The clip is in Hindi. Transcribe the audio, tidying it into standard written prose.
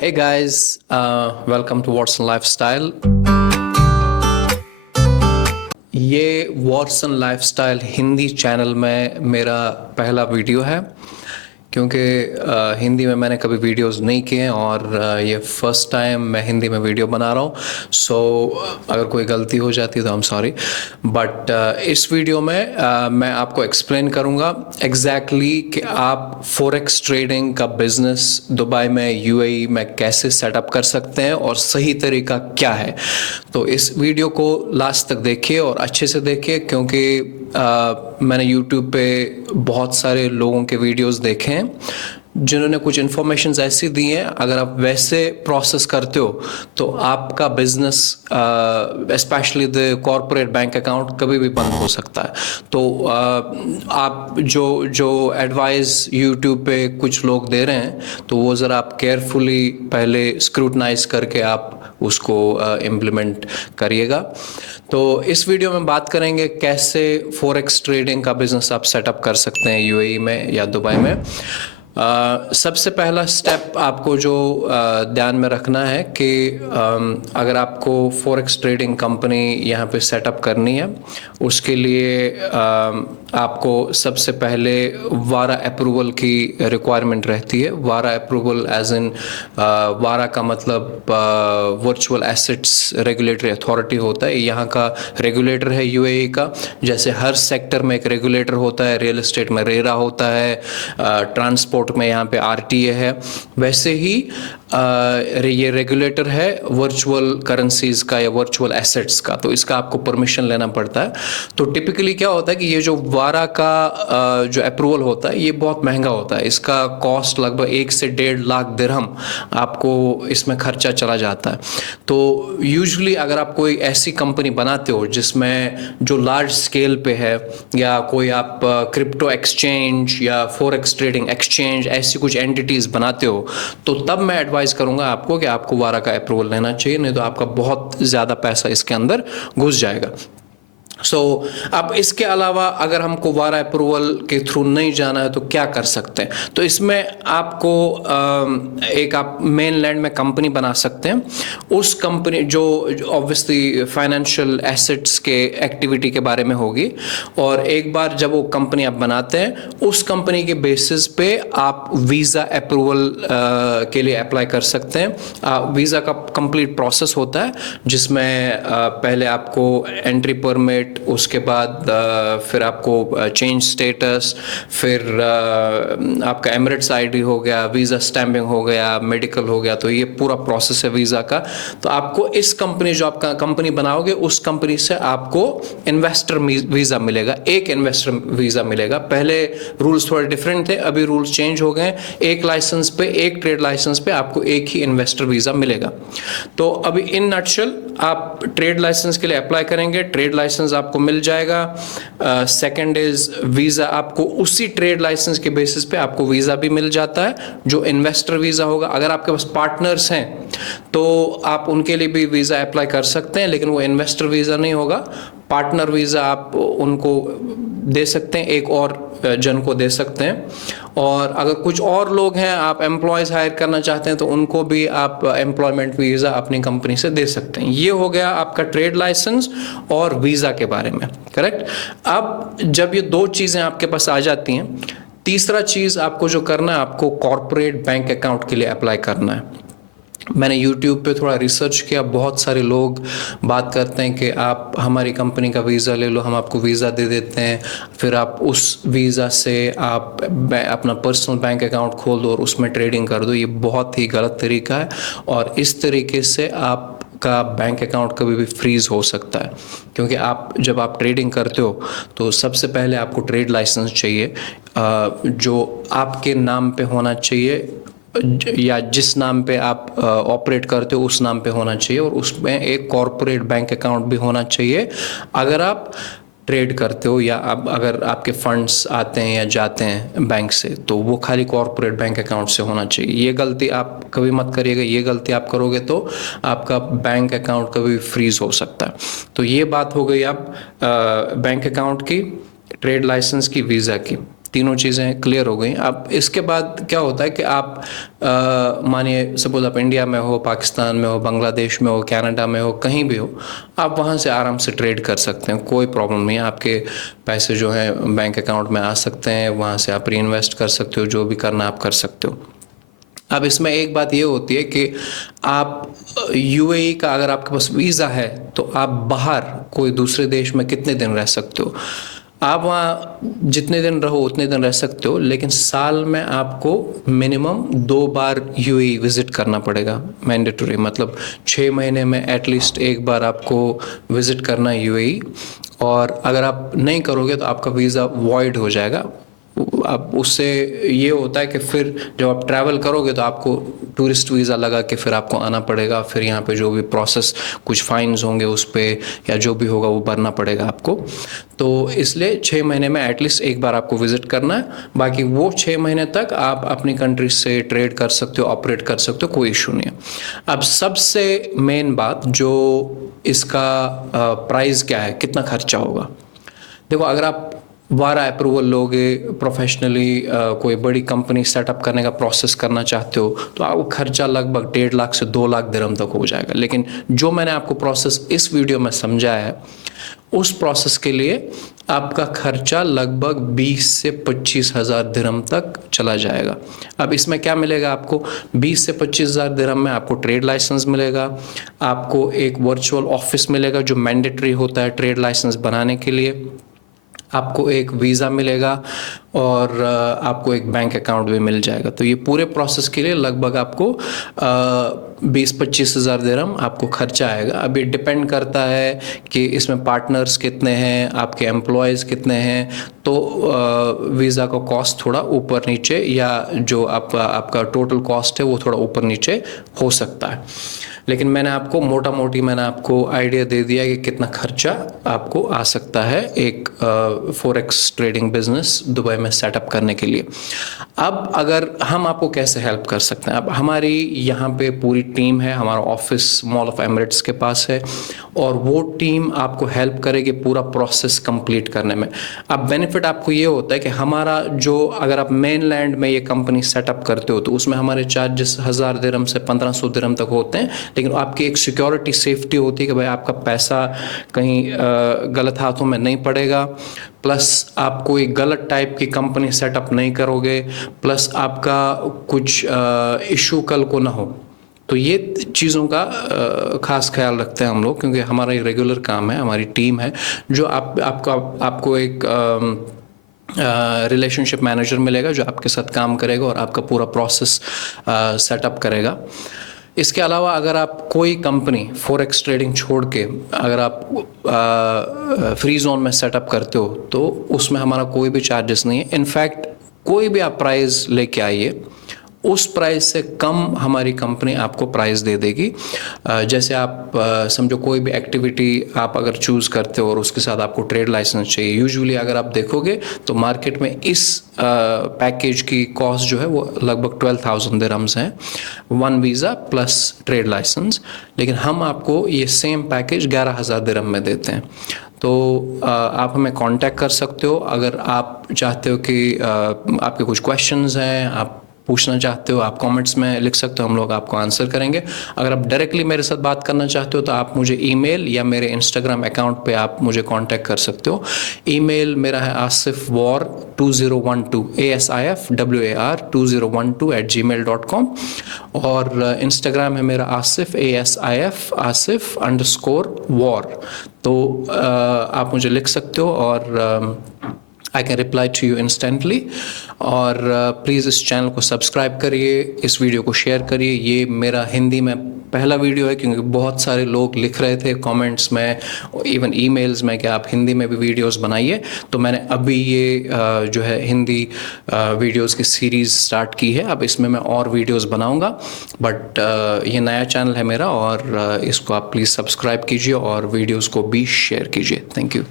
Hey guys, welcome to Watson Lifestyle. ये वॉटसन लाइफस्टाइल हिंदी चैनल में मेरा पहला वीडियो है क्योंकि हिंदी में मैंने कभी वीडियोस नहीं किए और ये फर्स्ट टाइम मैं हिंदी में वीडियो बना रहा हूँ। सो अगर कोई गलती हो जाती है तो आई एम सॉरी, बट इस वीडियो में मैं आपको एक्सप्लेन करूँगा एग्जैक्टली कि आप फॉरेक्स ट्रेडिंग का बिजनेस दुबई में यूएई में कैसे सेटअप कर सकते हैं और सही तरीका क्या है। तो इस वीडियो को लास्ट तक देखिए और अच्छे से देखिए क्योंकि मैंने YouTube पे बहुत सारे लोगों के वीडियोस देखे हैं जिन्होंने कुछ इन्फॉर्मेशन ऐसी दी हैं। अगर आप वैसे प्रोसेस करते हो तो आपका business specially the corporate bank account कभी भी बंद हो सकता है। तो आप जो एडवाइस YouTube पे कुछ लोग दे रहे हैं तो वो ज़रा आप केयरफुली पहले स्क्रूटनाइज करके आप उसको इम्प्लीमेंट करिएगा। तो इस वीडियो में बात करेंगे कैसे फॉरेक्स ट्रेडिंग का बिजनेस आप सेटअप कर सकते हैं यूएई में या दुबई में। सबसे पहला स्टेप आपको जो ध्यान में रखना है कि अगर आपको फॉरेक्स ट्रेडिंग कंपनी यहाँ पे सेटअप करनी है उसके लिए आपको सबसे पहले वारा अप्रूवल की रिक्वायरमेंट रहती है। वारा अप्रूवल एज इन वारा का मतलब वर्चुअल एसेट्स रेगुलेटरी अथॉरिटी होता है। यहाँ का रेगुलेटर है यूएई का। जैसे हर सेक्टर में एक रेगुलेटर होता है, रियल एस्टेट में रेरा होता है, ट्रांसपोर्ट में यहाँ पे आरटीए है, वैसे ही ये रेगुलेटर है वर्चुअल करेंसीज का या वर्चुअल एसेट्स का। तो इसका आपको परमिशन लेना पड़ता है। तो टिपिकली क्या होता है कि ये जो वारा का जो अप्रूवल होता है ये बहुत महंगा होता है। इसका कॉस्ट लगभग 1 से 1.5 लाख दिरहम आपको इसमें खर्चा चला जाता है। तो यूजुअली अगर आप कोई ऐसी कंपनी बनाते हो जिसमें जो लार्ज स्केल पे है या कोई आप क्रिप्टो एक्सचेंज या फॉरेक्स ट्रेडिंग एक्सचेंज ऐसी कुछ एंटिटीज बनाते हो तो तब मैं एडवाइस करूंगा आपको कि आपको वारा का अप्रूवल लेना चाहिए, नहीं तो आपका बहुत ज़्यादा पैसा इसके अंदर घुस जाएगा। अब इसके अलावा अगर हमको वारा अप्रूवल के थ्रू नहीं जाना है तो क्या कर सकते हैं। तो इसमें आपको एक आप मेन लैंड में कंपनी बना सकते हैं। उस कंपनी जो ऑब्वियसली फाइनेंशियल एसेट्स के एक्टिविटी के बारे में होगी, और एक बार जब वो कंपनी आप बनाते हैं उस कंपनी के बेसिस पे आप वीज़ा अप्रूवल के लिए अप्लाई कर सकते हैं। वीज़ा का कंप्लीट प्रोसेस होता है जिसमें पहले आपको एंट्री परमिट, उसके बाद फिर आपको चेंज स्टेटस, फिर आपका एमिरेट्स आईडी हो गया, वीज़ा स्टैम्पिंग हो गया, मेडिकल हो गया। तो ये पूरा प्रोसेस है वीज़ा का। तो आपको इस कंपनी जो आपका कंपनी बनाओगे उस कंपनी से आपको इन्वेस्टर वीज़ा मिलेगा, एक इन्वेस्टर वीज़ा मिलेगा। पहले रूल्स थोड़े डिफरेंट थे, अभी रूल्स चेंज हो गए। एक लाइसेंस पे, एक ट्रेड लाइसेंस पे आपको एक ही इन्वेस्टर वीज़ा मिलेगा। तो अभी इन नटशल आप ट्रेड लाइसेंस के लिए अप्लाई करेंगे, ट्रेड लाइसेंस आपको मिल जाएगा। सेकंड इज वीज़ा, आपको उसी ट्रेड लाइसेंस के बेसिस पे आपको वीज़ा भी मिल जाता है जो इन्वेस्टर वीज़ा होगा। अगर आपके पास पार्टनर्स हैं तो आप उनके लिए भी वीज़ा अप्लाई कर सकते हैं, लेकिन वो इन्वेस्टर वीज़ा नहीं होगा। पार्टनर वीज़ा आप उनको दे सकते हैं, एक और जन को दे सकते हैं। और अगर कुछ और लोग हैं, आप एम्प्लॉयज़ हायर करना चाहते हैं तो उनको भी आप एम्प्लॉयमेंट वीज़ा अपनी कंपनी से दे सकते हैं। ये हो गया आपका ट्रेड लाइसेंस और वीज़ा के बारे में, करेक्ट। अब जब ये दो चीज़ें आपके पास आ जाती हैं, तीसरा चीज़ आपको जो करना है, आपको कॉर्पोरेट बैंक अकाउंट के लिए अप्लाई करना है। मैंने YouTube पे थोड़ा रिसर्च किया, बहुत सारे लोग बात करते हैं कि आप हमारी कंपनी का वीज़ा ले लो, हम आपको वीज़ा दे देते हैं, फिर आप उस वीज़ा से आप अपना पर्सनल बैंक अकाउंट खोल दो और उसमें ट्रेडिंग कर दो। ये बहुत ही गलत तरीका है और इस तरीके से आपका बैंक अकाउंट कभी भी फ्रीज़ हो सकता है। क्योंकि जब आप ट्रेडिंग करते हो तो सबसे पहले आपको ट्रेड लाइसेंस चाहिए जो आपके नाम पे होना चाहिए या जिस नाम पे आप ऑपरेट करते हो उस नाम पे होना चाहिए, और उसमें एक कॉर्पोरेट बैंक अकाउंट भी होना चाहिए अगर आप ट्रेड करते हो या अगर आपके फंड्स आते हैं या जाते हैं बैंक से तो वो खाली कॉर्पोरेट बैंक अकाउंट से होना चाहिए। ये गलती आप कभी मत करिएगा। ये गलती आप करोगे तो आपका बैंक अकाउंट कभी फ्रीज हो सकता है। तो ये बात हो गई आप बैंक अकाउंट की, ट्रेड लाइसेंस की, वीज़ा की। तीनों चीज़ें क्लियर हो गई। अब इसके बाद क्या होता है कि आप मानिए सपोज आप इंडिया में हो, पाकिस्तान में हो, बांग्लादेश में हो, कनाडा में हो, कहीं भी हो, आप वहाँ से आराम से ट्रेड कर सकते हैं, कोई प्रॉब्लम नहीं है। आपके पैसे जो हैं बैंक अकाउंट में आ सकते हैं, वहाँ से आप री इन्वेस्ट कर सकते हो, जो भी करना आप कर सकते हो। अब इसमें एक बात ये होती है कि आप यूएई का अगर आपके पास वीज़ा है तो आप बाहर कोई दूसरे देश में कितने दिन रह सकते हो। आप वहाँ जितने दिन रहो उतने दिन रह सकते हो, लेकिन साल में आपको मिनिमम 2 बार यूएई विज़िट करना पड़ेगा, मैंडेटरी। मतलब 6 महीने में एटलीस्ट एक बार आपको विज़िट करना है यूएई, और अगर आप नहीं करोगे तो आपका वीज़ा वॉइड हो जाएगा। अब उससे ये होता है कि फिर जब आप ट्रैवल करोगे तो आपको टूरिस्ट वीज़ा लगा के फिर आपको आना पड़ेगा, फिर यहाँ पे जो भी प्रोसेस, कुछ फाइन्स होंगे उस पर या जो भी होगा वो भरना पड़ेगा आपको। तो इसलिए 6 महीने में एटलीस्ट एक बार आपको विज़िट करना है। बाकी वो 6 महीने तक आप अपनी कंट्री से ट्रेड कर सकते हो, ऑपरेट कर सकते हो, कोई इशू नहीं है। अब सबसे मेन बात जो इसका प्राइस क्या है, कितना खर्चा होगा। देखो, अगर आप वारा अप्रूवल लोगे, प्रोफेशनली कोई बड़ी कंपनी सेटअप करने का प्रोसेस करना चाहते हो तो आपको खर्चा लगभग 1.5 लाख से 2 लाख दिरहम तक हो जाएगा। लेकिन जो मैंने आपको प्रोसेस इस वीडियो में समझाया है, उस प्रोसेस के लिए आपका खर्चा लगभग 20 से 25 हज़ार दिरहम तक चला जाएगा। अब इसमें क्या मिलेगा आपको, 20 से 25 हज़ार दिरहम में आपको ट्रेड लाइसेंस मिलेगा, आपको एक वर्चुअल ऑफिस मिलेगा जो मैंडेटरी होता है ट्रेड लाइसेंस बनाने के लिए, आपको एक वीज़ा मिलेगा, और आपको एक बैंक अकाउंट भी मिल जाएगा। तो ये पूरे प्रोसेस के लिए लगभग आपको 20-25 हज़ार दिरहम आपको खर्चा आएगा। अब ये डिपेंड करता है कि इसमें पार्टनर्स कितने हैं, आपके एम्प्लॉयज़ कितने हैं, तो वीज़ा का कॉस्ट थोड़ा ऊपर नीचे, या जो आपका टोटल कॉस्ट है वो थोड़ा ऊपर नीचे हो सकता है। लेकिन मैंने आपको मोटा मोटी आइडिया दे दिया कि कितना खर्चा आपको आ सकता है एक फॉरेक्स ट्रेडिंग बिजनेस दुबई में सेटअप करने के लिए। अब अगर हम आपको कैसे हेल्प कर सकते हैं, अब हमारी यहाँ पे पूरी टीम है, हमारा ऑफिस मॉल ऑफ एमिरेट्स के पास है, और वो टीम आपको हेल्प करेगी पूरा प्रोसेस कंप्लीट करने में। अब बेनिफिट आपको ये होता है कि हमारा जो, अगर आप मेन लैंड में ये कंपनी सेटअप करते हो तो उसमें हमारे चार्जेस 1000 दिरहम से 1500 दिरहम तक होते हैं, लेकिन आपकी एक सिक्योरिटी सेफ्टी होती है कि भाई आपका पैसा कहीं गलत हाथों में नहीं पड़ेगा, प्लस आप कोई गलत टाइप की कंपनी सेटअप नहीं करोगे, प्लस आपका कुछ इशू कल को ना हो। तो ये चीज़ों का ख़ास ख्याल रखते हैं हम लोग, क्योंकि हमारा ये रेगुलर काम है, हमारी टीम है जो आपको एक रिलेशनशिप मैनेजर मिलेगा जो आपके साथ काम करेगा और आपका पूरा प्रोसेस सेटअप करेगा। इसके अलावा अगर आप कोई कंपनी फॉरेक्स ट्रेडिंग छोड़ के अगर आप फ्री जोन में सेटअप करते हो तो उसमें हमारा कोई भी चार्जेस नहीं है। इनफैक्ट कोई भी आप प्राइस लेके आइए, उस प्राइस से कम हमारी कंपनी आपको प्राइस दे देगी। जैसे आप समझो कोई भी एक्टिविटी आप अगर चूज़ करते हो और उसके साथ आपको ट्रेड लाइसेंस चाहिए, यूजुअली अगर आप देखोगे तो मार्केट में इस पैकेज की कॉस्ट जो है वो लगभग 12,000 दिरहम्स है, 1 वीज़ा प्लस ट्रेड लाइसेंस। लेकिन हम आपको ये सेम पैकेज 11,000 दिरहम में देते हैं। तो आप हमें कांटेक्ट कर सकते हो अगर आप चाहते हो कि आपके कुछ क्वेश्चंस हैं, आप पूछना चाहते हो, आप कमेंट्स में लिख सकते हो, हम लोग आपको आंसर करेंगे। अगर आप डायरेक्टली मेरे साथ बात करना चाहते हो तो आप मुझे ईमेल या मेरे इंस्टाग्राम अकाउंट पे आप मुझे कांटेक्ट कर सकते हो। ईमेल मेरा है asifwar2012 asifwar2012@gmail.com, और इंस्टाग्राम है मेरा आसिफ asif_war। तो आप मुझे लिख सकते हो और I can reply to you instantly. और प्लीज़ इस चैनल को सब्सक्राइब करिए, इस वीडियो को शेयर करिए। ये मेरा हिंदी में पहला वीडियो है, क्योंकि बहुत सारे लोग लिख रहे थे कमेंट्स में, इवन ईमेल्स में कि आप हिंदी में भी वीडियोस बनाइए। तो मैंने अभी ये जो है हिंदी वीडियोस की सीरीज़ स्टार्ट की है। अब इसमें मैं और वीडियोस बनाऊंगा, बट ये नया चैनल है मेरा, और इसको आप प्लीज़ सब्सक्राइब कीजिए और वीडियोज़ को भी शेयर कीजिए। Thank you.